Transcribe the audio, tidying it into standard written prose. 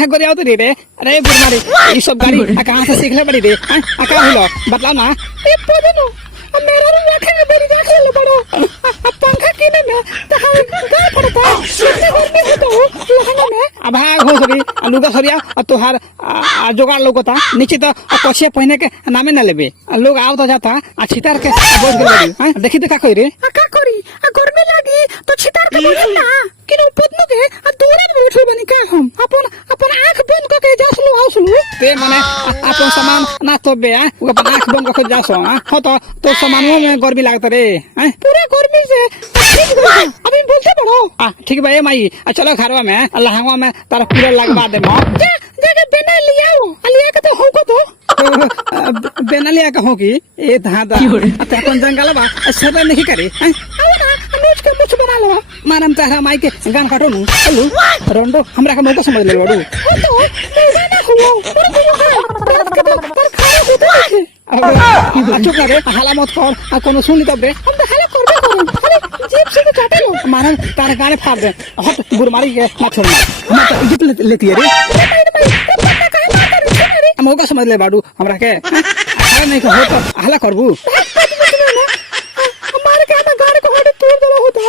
काहे गोरी आओ तो रे अरे बुरमारी ये सब गाड़ी कहाँ से सीखले पड़ी रे का हुलो बतलाओ ना ए पदनो मेरा रू वाखे में बड़ी देख लो बड़ो पंखा किने में त हम गाय पड़ता कितने गर्मी होतो लहंगा में अब भाग हो सकी लुगा सरिया तोहार जोगाड़ लोगता नीचे तो कछिया पहने के नामे ना लेबे लोग आओ तो जाता छितार के बोझ के लड़ी देखी देखा कोई रे का करी गर्मी लागी तो छितार के बोलता कि पदनो के दूर में बैठो बनी का हम अपन अपन आंख बंद क के जासलू आउसलू ते माने अपन सामान ना तोबे अपन आंख बंद क के जासो हो तो सामानों में गर्मी लागत रे पूरा गर्मी से अभी बोलते बड़ो ठीक बा ए माई चलो घरवा में लहंगा में तारा पूरा लगवा दे मो जगह बेना लियाओ लिया के तो हो को तो बेना लिया का होगी ए धादा अपन जंगल बा सब नहीं करे अनुज के मुछ बना लो मानम तारा माई के गान काटो नु चलू रोंडो हमरा का मौका समझ ले बड़ू तो ना हुआ पर खाना होता है चुप करे हाला मत कर कोनो सुन ली तब रे हम तो हाला करबे करो खाली जीप से तो काटे लो मारम तारा गाने फाड़ दे हट बुरमारी के ना छोड़ना हम तो इज्जत लेती है रे मौका समझ ले बाडू हमरा के हाला नहीं हो तो हाला करबू हमारे का गाड़ी को हट तोड़ दो होता